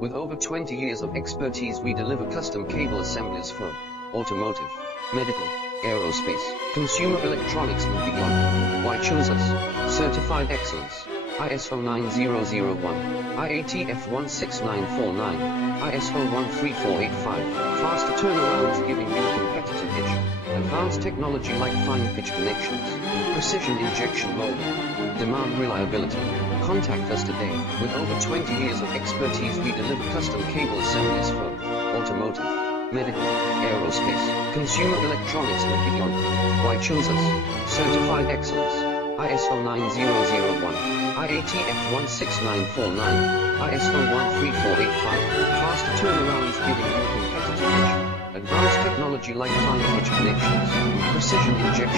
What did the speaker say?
With over 20 years of expertise, we deliver custom cable assemblies for automotive, medical, aerospace, consumer electronics and beyond. Why choose us? Certified excellence. ISO 9001, IATF 16949, ISO 13485. Faster turnarounds giving you a competitive edge. Advanced technology like fine pitch connections, precision injection molding, demand reliability. Contact us today. With over 20 years of expertise, we deliver custom cable assemblies for automotive, medical, aerospace, consumer electronics and beyond. Why choose us? Certified excellence. ISO 9001, IATF 16949, ISO 13485. Faster turnarounds giving you a competitive edge. Advanced technology like fine pitch connections, precision injection.